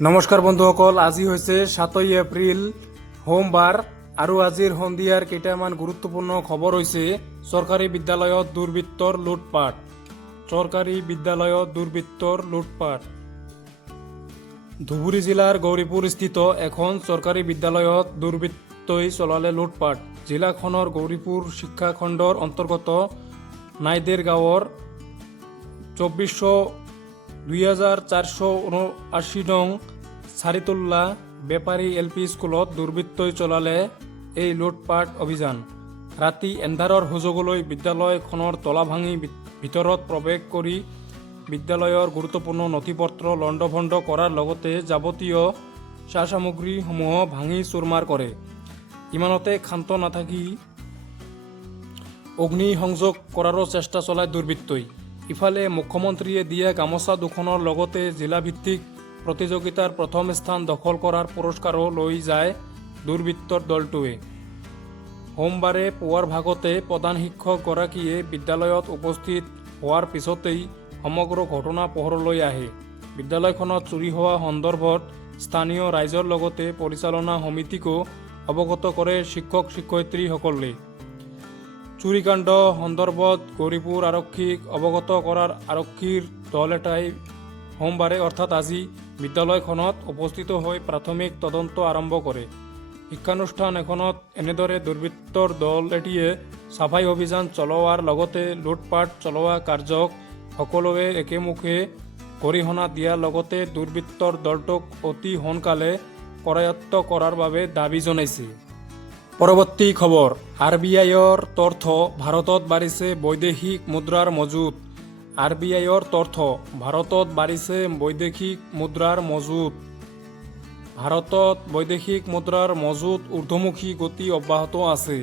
নমস্কাৰ বন্ধুসকল, আজি হৈছে ৭ এপ্ৰিল সোমবাৰ আৰু আজিৰ সন্ধিয়াৰ কেইটামান গুৰুত্বপূৰ্ণ খবৰ হৈছে চৰকাৰী বিদ্যালয়ত দুৰ্বৃত্তৰ লুটপাট। চৰকাৰী বিদ্যালয়ত দুৰ্বৃত্তৰ লুটপাট। ধুবুৰী জিলাৰ গৌৰীপুৰ স্থিত এখন চৰকাৰী বিদ্যালয়ত দুৰ্বৃত্তই চলালে লুটপাট। জিলাখনৰ গৌৰীপুৰ শিক্ষা খণ্ডৰ অন্তৰ্গত নাইদেৰ গাঁৱৰ ২৪৭৭ নং চাৰিতোল্লা বেপাৰী এল.পি. স্কুলত দুৰ্বৃত্তই চলালে এই লুটপাট অভিযান। ৰাতি এন্ধাৰৰ সুযোগলৈ বিদ্যালয়খনৰ তলা ভাঙি ভিতৰত প্ৰৱেশ কৰি বিদ্যালয়ৰ গুৰুত্বপূৰ্ণ নথিপত্ৰ লণ্ডভণ্ড কৰাৰ লগতে যাৱতীয় সা সামগ্ৰীসমূহ ভাঙি চুৰমাৰ কৰে। ইমানতে ক্ষান্ত নাথাকি অগ্নি সংযোগ কৰাৰো চেষ্টা চলায় দুৰ্বৃত্তই। ইফালে মুখ্যমন্ত্ৰীয়ে দিয়া গামোচা দুখনৰ লগতে জিলাভিত্তিক প্ৰতিযোগিতাৰ প্ৰথম স্থান দখল কৰাৰ পুৰস্কাৰো লৈ যায় দুৰ্বৃত্তৰ দলটোৱে। সোমবাৰে পুৱাৰ ভাগতে প্ৰধান শিক্ষকগৰাকীয়ে বিদ্যালয়ত উপস্থিত হোৱাৰ পিছতেই সমগ্ৰ ঘটনা পোহৰলৈ আহে। বিদ্যালয়খনত চুৰি হোৱা সন্দৰ্ভত স্থানীয় ৰাইজৰ লগতে পৰিচালনা সমিতিকো অৱগত কৰে শিক্ষক শিক্ষয়িত্ৰীসকলে। চুৰিকাণ্ড সন্দৰ্ভত গৌৰীপুৰ আৰক্ষীক অৱগত কৰাৰ আৰক্ষীৰ দল এটাই সোমবাৰে অৰ্থাৎ আজি বিদ্যালয়খনত উপস্থিত হৈ প্ৰাথমিক তদন্ত আৰম্ভ কৰে। শিক্ষানুষ্ঠান এখনত এনেদৰে দুৰ্বৃত্তৰ দল এটিয়ে চাফাই অভিযান চলোৱাৰ লগতে লুটপাট চলোৱা কাৰ্যক সকলোৱে একেমুখে গৰিহণা দিয়াৰ লগতে দুৰ্বৃত্তৰ দলটোক অতি সোনকালে কৰায়ত্ব কৰাৰ বাবে দাবী জনাইছে। পৰৱৰ্তী খবৰ, RBIৰ তথ্য, ভাৰতত বাঢ়িছে বৈদেশিক মুদ্ৰাৰ মজুত। RBIৰ তথ্য, ভাৰতত বাঢ়িছে বৈদেশিক মুদ্ৰাৰ মজুত। ভাৰতত বৈদেশিক মুদ্ৰাৰ মজুত ঊৰ্ধ্বমুখী গতি অব্যাহত আছে।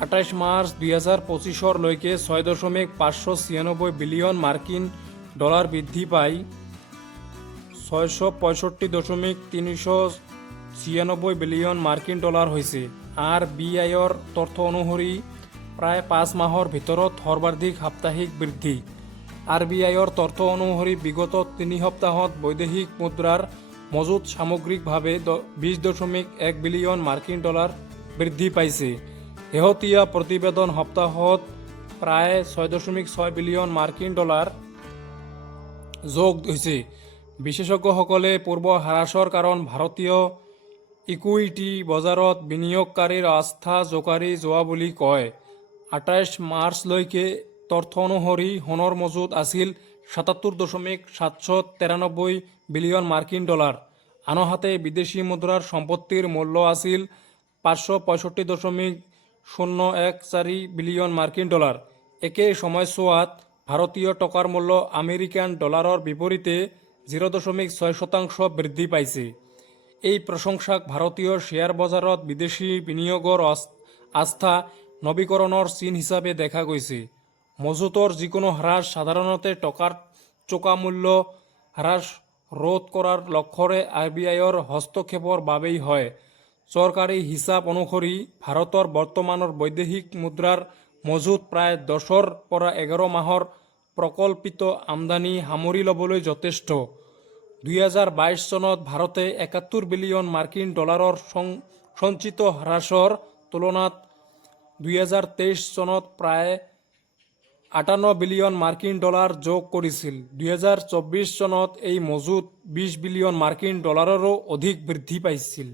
২৮ মাৰ্চ ২০২৫লৈকে ৬.৫৯৬ বিলিয়ন মাৰ্কিন ডলাৰ বৃদ্ধি পাই ৬৬৫.৩৯৬ বিলিয়ন মাৰ্কিন ডলাৰ হৈছে। RBIৰ তথ্য অনুসৰি প্ৰায় ৫ মাহৰ ভিতৰত সৰ্বাধিক সাপ্তাহিক বৃদ্ধি। RBIৰ তথ্য অনুসৰি বিগত ৩ সপ্তাহত বৈদেশিক মুদ্ৰাৰ মজুত সামগ্ৰিকভাৱে ২০.১ বিলিয়ন মাৰ্কিন ডলাৰ বৃদ্ধি পাইছে। শেহতীয়া প্ৰতিবেদন সপ্তাহত প্ৰায় ৬.৬ বিলিয়ন মাৰ্কিন ডলাৰ যোগ হৈছে। বিশেষজ্ঞসকলে পূৰ্ব হ্ৰাসৰ কাৰণ ভাৰতীয় ইকুইটি বজাৰত বিনিয়োগকাৰীৰ আস্থা জোকাৰি যোৱা বুলি কয়। ২৮ মাৰ্চলৈকে তথ্য অনুসৰি সোণৰ মজুত আছিল ৭৭.৭৯৩ বিলিয়ন মাৰ্কিন ডলাৰ। আনহাতে বিদেশী মুদ্ৰাৰ সম্পত্তিৰ মূল্য আছিল ৫৬৫.০১৪ বিলিয়ন মাৰ্কিন ডলাৰ। একে সময়ছোৱাত ভাৰতীয় টকাৰ মূল্য আমেৰিকান ডলাৰৰ বিপৰীতে ০.৬% বৃদ্ধি পাইছে। এই প্ৰশংসাক ভাৰতীয় শ্বেয়াৰ বজাৰত বিদেশী বিনিয়োগৰ আস্থা নৱীকৰণৰ চিন হিচাপে দেখা গৈছে। মজুতৰ যিকোনো হ্ৰাস সাধাৰণতে টকাৰ চোকা মূল্য হ্ৰাস ৰোধ কৰাৰ লক্ষ্যৰে RBIৰ হস্তক্ষেপৰ বাবেই হয়। চৰকাৰী হিচাপ অনুসৰি ভাৰতৰ বৰ্তমানৰ বৈদেশিক মুদ্ৰাৰ মজুত প্ৰায় ১০ৰ পৰা ১১ মাহৰ প্ৰকল্পিত আমদানি সামৰি ল'বলৈ যথেষ্ট। ২০২২ চনত ভাৰতে ৭১ বিলিয়ন মাৰ্কিন ডলাৰৰ সঞ্চিত হ্ৰাসৰ তুলনাত ২০২৩ চনত প্ৰায় ৫৮ বিলিয়ন মাৰ্কিন ডলাৰ যোগ কৰিছিল। ২০২৪ চনত এই মজুত ২০ বিলিয়ন মাৰ্কিন ডলাৰৰো অধিক বৃদ্ধি পাইছিল।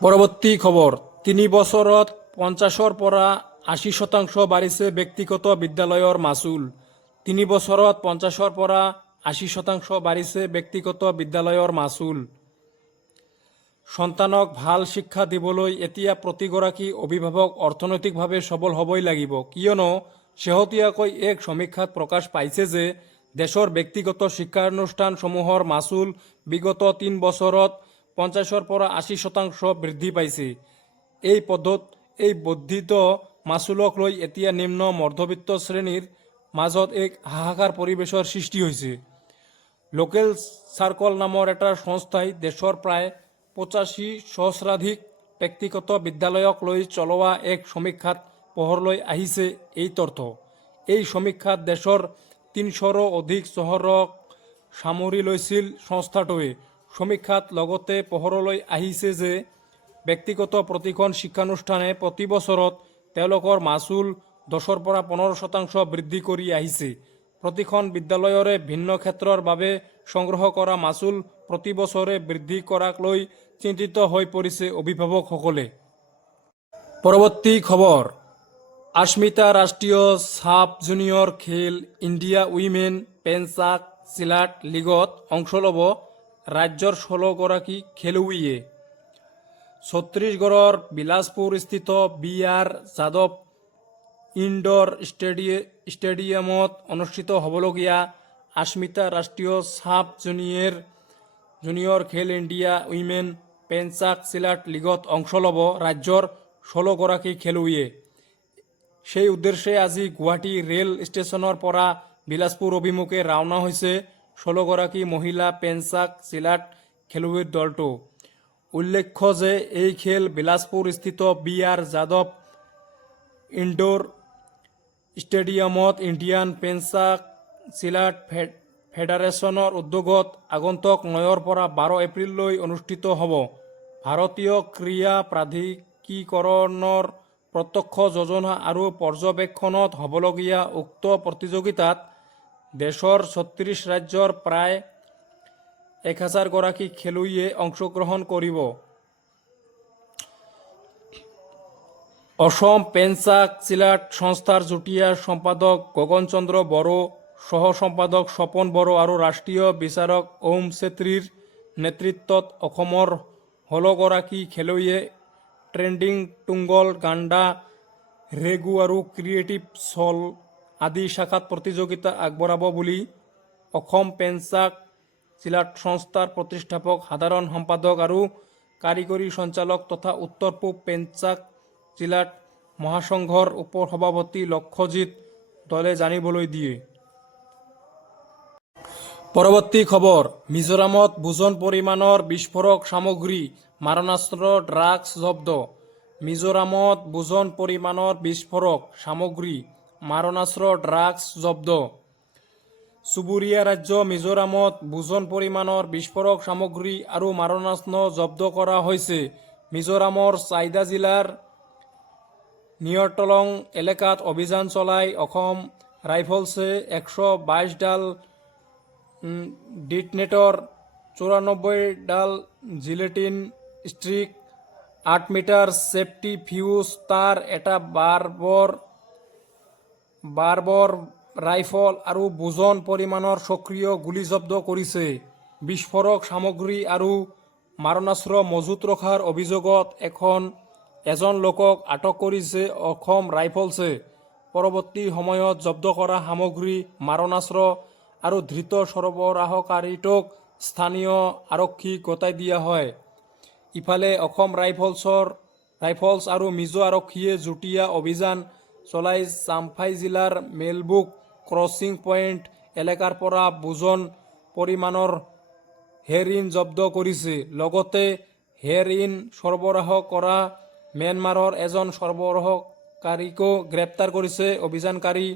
পৰৱৰ্তী খবৰ, ৩ বছৰত ৫০ৰ পৰা ৮০% বাঢ়িছে ব্যক্তিগত বিদ্যালয়ৰ মাচুল। ৩ বছৰত ৫০ৰ পৰা ৮০% বাঢ়িছে ব্যক্তিগত বিদ্যালয়ৰ মাচুল। সন্তানক ভাল শিক্ষা দিবলৈ এতিয়া প্ৰতিগৰাকী অভিভাৱক অৰ্থনৈতিকভাৱে সবল হ'বই লাগিব। কিয়নো শেহতীয়াকৈ এক সমীক্ষাত প্ৰকাশ পাইছে যে দেশৰ ব্যক্তিগত শিক্ষানুষ্ঠানসমূহৰ মাচুল বিগত ৩ বছৰত ৫০ৰ পৰা ৮০% বৃদ্ধি পাইছে। এই বৰ্ধিত মাচুলক লৈ এতিয়া নিম্ন মধ্যবিত্ত শ্ৰেণীৰ মাজত এক হাহাকাৰ পৰিৱেশৰ সৃষ্টি হৈছে। লোকেল চাৰ্কল নামৰ এটা সংস্থাই দেশৰ প্ৰায় ৮৫ সহস্ৰাধিক ব্যক্তিগত বিদ্যালয়ক লৈ চলোৱা এক সমীক্ষাত পোহৰলৈ আহিছে এই তথ্য। এই সমীক্ষাত দেশৰ ৩০০ৰো অধিক চহৰক সামৰি লৈছিল সংস্থাটোৱে। সমীক্ষাত লগতে পোহৰলৈ আহিছে যে ব্যক্তিগত প্ৰতিখন শিক্ষানুষ্ঠানে প্ৰতি বছৰত তেওঁলোকৰ মাচুল 10ৰ পৰা 15% বৃদ্ধি কৰি আহিছে। প্ৰতিখন বিদ্যালয়ৰে ভিন্ন ক্ষেত্ৰৰ বাবে সংগ্ৰহ কৰা মাচুল প্ৰতি বছৰে বৃদ্ধি কৰাক লৈ চিন্তিত হৈ পৰিছে অভিভাৱকসকলে। পৰৱৰ্তী খবৰ, আস্মিতা ৰাষ্ট্ৰীয় সাব জুনিয়ৰ খেল ইণ্ডিয়া উইমেন পেঞ্চাক চিলাট লীগত অংশ ল'ব ৰাজ্যৰ 16গৰাকী খেলুৱৈয়ে। ছত্তীশগড়ৰ বিলাসপুৰস্থিত বি.আৰ. যাদৱ ইনডোৰ ষ্টেডিয়ামত অনুষ্ঠিত হ'বলগীয়া আস্মিতা ৰাষ্ট্ৰীয় সাব জুনিয়ৰ খেল ইণ্ডিয়া উইমেন পেঞ্চাক চিলাট লীগত অংশ ল'ব ৰাজ্যৰ 16গৰাকী খেলুৱৈয়ে। সেই উদ্দেশ্যে আজি গুৱাহাটী ৰেল ষ্টেচনৰ পৰা বিলাসপুৰ অভিমুখে ৰাওনা হৈছে 16গৰাকী মহিলা পেঞ্চাক চিলাট খেলুৱৈৰ দলটো। উল্লেখ্য যে এই খেল বিলাসপুৰস্থিত বি.আৰ. যাদৱ ইনডোৰ ষ্টেডিয়ামত ইণ্ডিয়ান পেঞ্চাক চিলাট ফেডাৰেশ্যনৰ উদ্যোগত আগন্তুক 9ৰ পৰা 12 এপ্ৰিললৈ অনুষ্ঠিত হ'ব। ভাৰতীয় ক্ৰীড়া প্ৰাধিকৰণৰ প্ৰত্যক্ষ যোজনা আৰু পৰ্যবেক্ষণত হ'বলগীয়া উক্ত প্ৰতিযোগিতাত দেশৰ 36 ৰাজ্যৰ প্ৰায় 1000গৰাকী খেলুৱৈয়ে অংশগ্ৰহণ কৰিব। অসম পেঞ্চাক চিলাট সংস্থাৰ যুটীয়া সম্পাদক গগন চন্দ্ৰ বড়ো, সহ সম্পাদক স্বপন বড়ো আৰু ৰাষ্ট্ৰীয় বিচাৰক ওম ছেত্ৰীৰ নেতৃত্বত অসমৰ 16গৰাকী খেলুৱৈয়ে ট্ৰেণ্ডিং টুংগল, গাণ্ডা, ৰেগু আৰু ক্ৰিয়েটিভ ছল আদি শাখাত প্ৰতিযোগিতা আগবঢ়াব বুলি অসম পেঞ্চাক চিলাট সংস্থাৰ প্ৰতিষ্ঠাপক সাধাৰণ সম্পাদক আৰু কাৰিকৰী সঞ্চালক তথা উত্তৰ পূব পেঞ্চাক চিলাট মহাসংঘৰ উপ-সভাপতি লক্ষ্যজিৎ দলে জানিবলৈ দিয়ে। পৰৱৰ্তী খবৰ, মিজোৰামত ওজন পৰিমাণৰ বিস্ফোৰক সামগ্ৰী, মাৰণাস্ত্ৰ, ড্ৰাগছ জব্দ। মিজোৰামত ওজন পৰিমাণৰ বিস্ফোৰক সামগ্ৰী, মাৰণাস্ত্ৰ, ড্ৰাগছ জব্দ। চুবুৰীয়া ৰাজ্য মিজোৰামত ওজন পৰিমাণৰ বিস্ফোৰক সামগ্ৰী আৰু মাৰণাস্ত্ৰ জব্দ কৰা হৈছে। মিজোৰামৰ চাইদা জিলাৰ নিয়ৰটলং এলেকাত অভিযান চলাই অসম ৰাইফলছে 122 ডাল ডিটনেটৰ, 94 ডাল gelatin stick, 8 metre safety fuse তাৰ, এটা বাৰ্বৰ ৰাইফল আৰু ওজন পৰিমাণৰ সক্ৰিয় গুলী জব্দ কৰিছে। বিস্ফোৰক সামগ্ৰী আৰু মাৰণাস্ত্ৰ মজুত ৰখাৰ অভিযোগত এজন লোকক আটক কৰিছে অসম ৰাইফলছে। পৰৱৰ্তী সময়ত জব্দ কৰা সামগ্ৰী, মাৰণাস্ত্ৰ আৰু ধৃত সৰবৰাহকাৰীটোক স্থানীয় আৰক্ষীক গতাই দিয়া হয়। ইফালে অসম ৰাইফলছ আৰু মিজো আৰক্ষীয়ে যুটীয়া অভিযান চলাই চাম্ফাই জিলাৰ মেলবুক ক্ৰছিং পইণ্ট এলেকাৰ পৰা ওজন পৰিমাণৰ হেৰইন জব্দ কৰিছে। লগতে হেৰইন সৰবৰাহ কৰা ম্যানমাৰৰ এজন সৰবৰাহকাৰীকো গ্ৰেপ্তাৰ কৰিছে অভিযানকাৰী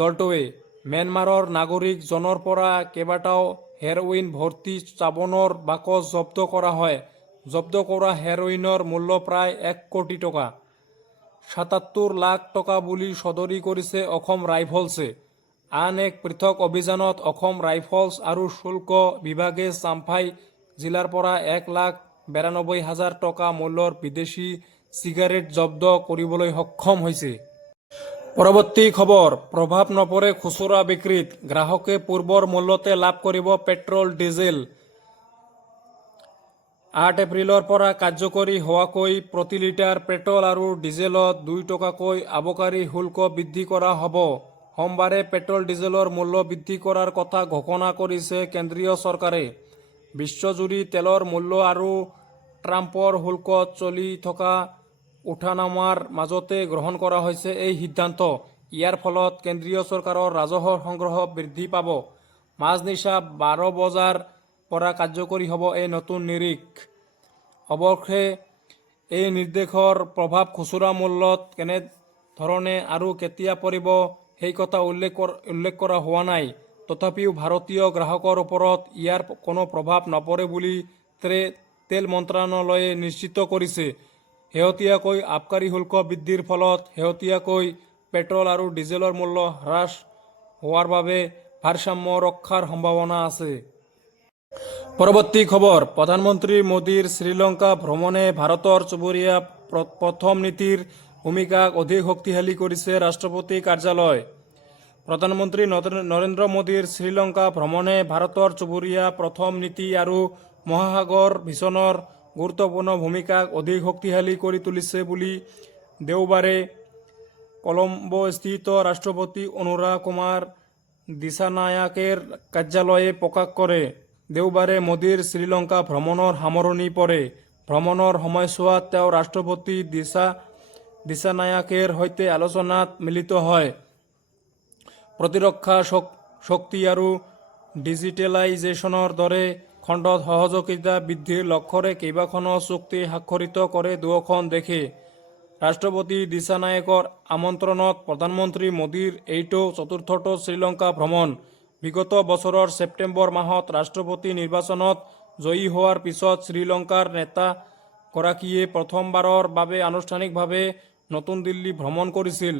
দলটোৱে। ম্যানমাৰৰ নাগৰিক জনৰ পৰা কেইবাটাও হেৰইন ভৰ্তি চাবোনৰ বাকচ জব্দ কৰা হয়। জব্দ কৰা হেৰইনৰ মূল্য প্ৰায় 1 কোটি টকা, 77 লাখ টকা বুলি সদৰি কৰিছে অসম ৰাইফলছে। আন এক পৃথক অভিযানত অসম ৰাইফলছ আৰু শুল্ক বিভাগে চাম্ফাই জিলাৰ পৰা 1,92,000 টকা মূল্যৰ বিদেশী চিগাৰেট জব্দ কৰিবলৈ সক্ষম হৈছে। পৰৱৰ্তী খবৰ, প্ৰভাৱ নপৰে খুচুৰা বিক্ৰীত, গ্ৰাহকে পূৰ্বৰ মূল্যতে লাভ কৰিব পেট্ৰল ডিজেল। 8 এপ্ৰিলৰ পৰা কাৰ্যকৰী হোৱাকৈ প্ৰতি লিটাৰ পেট্ৰল আৰু ডিজেলত 2 টকাকৈ আবকাৰী শুল্ক বৃদ্ধি কৰা হ'ব। সোমবাৰে পেট্ৰল ডিজেলৰ মূল্য বৃদ্ধি কৰাৰ কথা ঘোষণা কৰিছে কেন্দ্ৰীয় চৰকাৰে। বিশ্বজুৰি তেলৰ মূল্য আৰু ট্ৰাম্পৰ শুল্কত চলি থকা উঠানামাৰ মাজতে গ্ৰহণ কৰা হৈছে এই সিদ্ধান্ত। ইয়াৰ ফলত কেন্দ্ৰীয় চৰকাৰৰ ৰাজহৰ সংগ্ৰহ বৃদ্ধি পাব। মাজনিশা 12 বজাৰ পৰা কাৰ্যকৰী হ'ব এই নতুন নিৰিখ। অৱশ্যে এই নিৰ্দেশৰ প্ৰভাৱ খুচুৰা মূল্যত কেনেধৰণে আৰু কেতিয়া পৰিব সেই কথা উল্লেখ কৰা হোৱা নাই। তথাপিও ভাৰতীয় গ্ৰাহকৰ ওপৰত ইয়াৰ কোনো প্ৰভাৱ নপৰে বুলি তেল মন্ত্ৰালয়ে নিশ্চিত কৰিছে। শেহতীয়াকৈ আবকাৰী শুল্ক বৃদ্ধিৰ ফলত শেহতীয়াকৈ পেট্ৰল আৰু ডিজেলৰ মূল্য হ্ৰাস হোৱাৰ বাবে ভাৰসাম্য ৰক্ষাৰ সম্ভাৱনা আছে। পৰৱৰ্তী খবৰ, প্ৰধানমন্ত্ৰী মোদীৰ শ্ৰীলংকা ভ্ৰমণে ভাৰতৰ চুবুৰীয়া প্ৰথম নীতিৰ ভূমিকাক অধিক শক্তিশালী কৰিছে ৰাষ্ট্ৰপতি কাৰ্যালয়। প্ৰধানমন্ত্ৰী নৰেন্দ্ৰ মোদীৰ শ্ৰীলংকা ভ্ৰমণে ভাৰতৰ চুবুৰীয়া প্ৰথম নীতি আৰু মহাসাগৰ ভিছনৰ গুৰুত্বপূৰ্ণ ভূমিকাক অধিক শক্তিশালী কৰি তুলিছে বুলি দেওবাৰে কলম্বোস্থিত ৰাষ্ট্ৰপতি অনুৰা কুমাৰ দিছানায়াকেৰ কাৰ্যালয়ে প্ৰকাশ কৰে। দেওবাৰে মোদীৰ শ্ৰীলংকা ভ্ৰমণৰ সামৰণি পৰে। ভ্ৰমণৰ সময়ছোৱাত তেওঁ ৰাষ্ট্ৰপতি দিছানায়াকেৰ সৈতে আলোচনাত মিলিত হয়। প্ৰতিৰক্ষা শক্তি আৰু ডিজিটেলাইজেশ্যনৰ দৰে খণ্ডত সহযোগিতা বৃদ্ধিৰ লক্ষ্যৰে কেইবাখনো চুক্তি স্বাক্ষৰিত কৰে দুয়োখন দেশে। ৰাষ্ট্ৰপতি দিছানায়েকৰ আমন্ত্ৰণত প্ৰধানমন্ত্ৰী মোদীৰ এইটো চতুৰ্থটো শ্ৰীলংকা ভ্ৰমণ। বিগত বছৰৰ ছেপ্টেম্বৰ মাহত ৰাষ্ট্ৰপতি নিৰ্বাচনত জয়ী হোৱাৰ পিছত শ্ৰীলংকাৰ নেতাগৰাকীয়ে প্ৰথমবাৰৰ বাবে আনুষ্ঠানিকভাৱে নতুন দিল্লী ভ্ৰমণ কৰিছিল।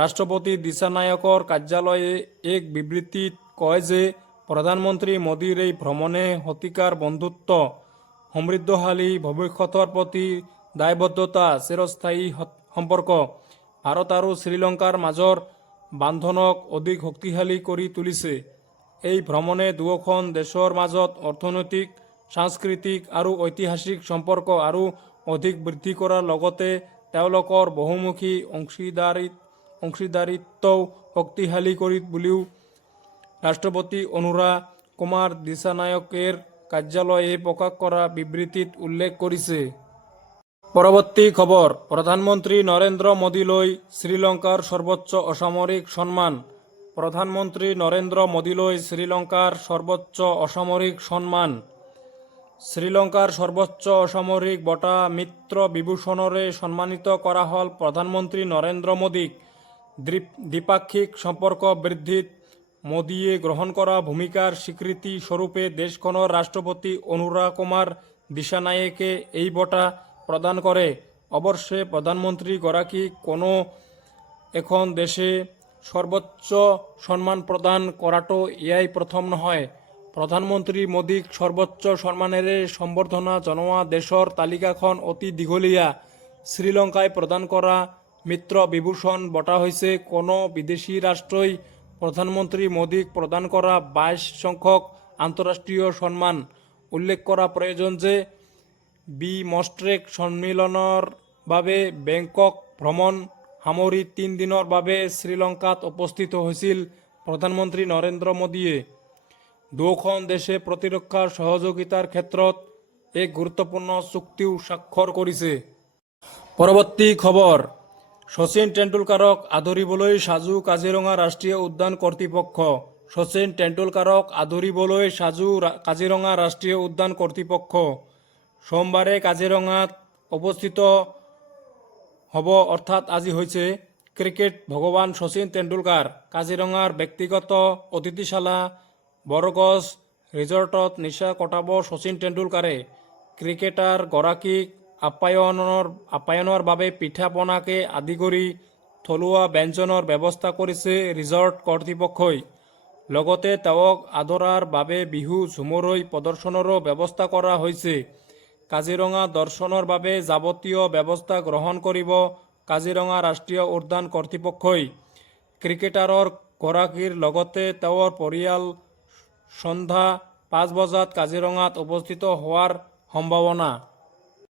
ৰাষ্ট্ৰপতি দিছানায়কৰ কাৰ্যালয়ে এক বিবৃতিত কয় যে প্ৰধানমন্ত্ৰী মোদীৰ এই ভ্ৰমণে শতিকাৰ বন্ধুত্ব, সমৃদ্ধশালী ভৱিষ্যতৰ প্ৰতি দায়বদ্ধতা, চিৰস্থায়ী সম্পৰ্ক, ভাৰত আৰু শ্ৰীলংকাৰ মাজৰ বান্ধনক অধিক শক্তিশালী কৰি তুলিছে। এই ভ্ৰমণে দুয়োখন দেশৰ মাজত অৰ্থনৈতিক, সাংস্কৃতিক আৰু ঐতিহাসিক সম্পৰ্ক আৰু অধিক বৃদ্ধি কৰাৰ লগতে তেওঁলোকৰ বহুমুখী অংশীদাৰিত্বও শক্তিশালী কৰিব বুলিও ৰাষ্ট্ৰপতি অনুৰা কুমাৰ দিছানায়কেৰ কাৰ্যালয়ে প্ৰকাশ কৰা বিবৃতিত উল্লেখ কৰিছে। পৰৱৰ্তী খবৰ, প্ৰধানমন্ত্ৰী নৰেন্দ্ৰ মোদীলৈ শ্ৰীলংকাৰ সৰ্বোচ্চ অসামৰিক সন্মান। প্ৰধানমন্ত্ৰী নৰেন্দ্ৰ মোদীলৈ শ্ৰীলংকাৰ সৰ্বোচ্চ অসামৰিক সন্মান। শ্ৰীলংকাৰ সৰ্বোচ্চ অসামৰিক বঁটা মিত্ৰ বিভূষণৰে সন্মানিত কৰা হ'ল প্ৰধানমন্ত্ৰী নৰেন্দ্ৰ মোদীক। দ্বিপাক্ষিক সম্পৰ্ক বৃদ্ধিত মোদীয়ে গ্ৰহণ কৰা ভূমিকাৰ স্বীকৃতি স্বৰূপে দেশখনৰ ৰাষ্ট্ৰপতি অনুৰা কুমাৰ দিছানায়েকে এই বঁটা প্ৰদান কৰে। অৱশ্যে প্ৰধানমন্ত্ৰীগৰাকীক কোনো এখন দেশে সৰ্বোচ্চ সন্মান প্ৰদান কৰাটো এয়াই প্ৰথম নহয়। প্ৰধানমন্ত্ৰী মোদীক সৰ্বোচ্চ সন্মানেৰে সম্বৰ্ধনা জনোৱা দেশৰ তালিকাখন অতি দীঘলীয়া। শ্ৰীলংকাই প্ৰদান কৰা মিত্ৰ বিভূষণ বঁটা হৈছে কোনো বিদেশী ৰাষ্ট্ৰই প্ৰধানমন্ত্ৰী মোদীক প্ৰদান কৰা 22 সংখ্যক আন্তঃৰাষ্ট্ৰীয় সন্মান। উল্লেখ কৰা প্ৰয়োজন যে বিমষ্ট্ৰেক সন্মিলনৰ বাবে বেংকক ভ্ৰমণ সামৰি 3 দিনৰ বাবে শ্ৰীলংকাত উপস্থিত হৈছিল প্ৰধানমন্ত্ৰী নৰেন্দ্ৰ মোদীয়ে। দুয়োখন দেশে প্ৰতিৰক্ষা সহযোগিতাৰ ক্ষেত্ৰত এক গুৰুত্বপূৰ্ণ চুক্তিও স্বাক্ষৰ কৰিছে। পৰৱৰ্তী খবৰ, শচীন তেণ্ডুলকাৰক আদৰিবলৈ সাজু কাজিৰঙা ৰাষ্ট্ৰীয় উদ্যান কৰ্তৃপক্ষ। শচীন তেণ্ডুলকাৰক আদৰিবলৈ সাজু কাজিৰঙা ৰাষ্ট্ৰীয় উদ্যান কৰ্তৃপক্ষ। সোমবাৰে কাজিৰঙাত উপস্থিত হ'ব, অৰ্থাৎ আজি হৈছে ক্ৰিকেট ভগৱান শচীন তেণ্ডুলকাৰ। কাজিৰঙাৰ ব্যক্তিগত অতিথিশালা বৰগছ ৰিজৰ্টত নিশা কটাব শচীন তেণ্ডুলকাৰে। ক্ৰিকেটাৰগৰাকীক আপ্যায়নৰ বাবে পিঠা পনাকে আদি কৰি থলুৱা ব্যঞ্জনৰ ব্যৱস্থা কৰিছে ৰিজৰ্ট কৰ্তৃপক্ষই। লগতে তেওঁক আদৰাৰ বাবে বিহু ঝুমুৰৈ প্ৰদৰ্শনৰো ব্যৱস্থা কৰা হৈছে। কাজিৰঙা দৰ্শনৰ বাবে যাৱতীয় ব্যৱস্থা গ্ৰহণ কৰিব কাজিৰঙা ৰাষ্ট্ৰীয় উদ্যান কৰ্তৃপক্ষই। ক্ৰিকেটাৰৰ গৰাকীৰ লগতে তেওঁৰ পৰিয়াল সন্ধ্যা 5 বজাত কাজিৰঙাত উপস্থিত হোৱাৰ সম্ভাৱনা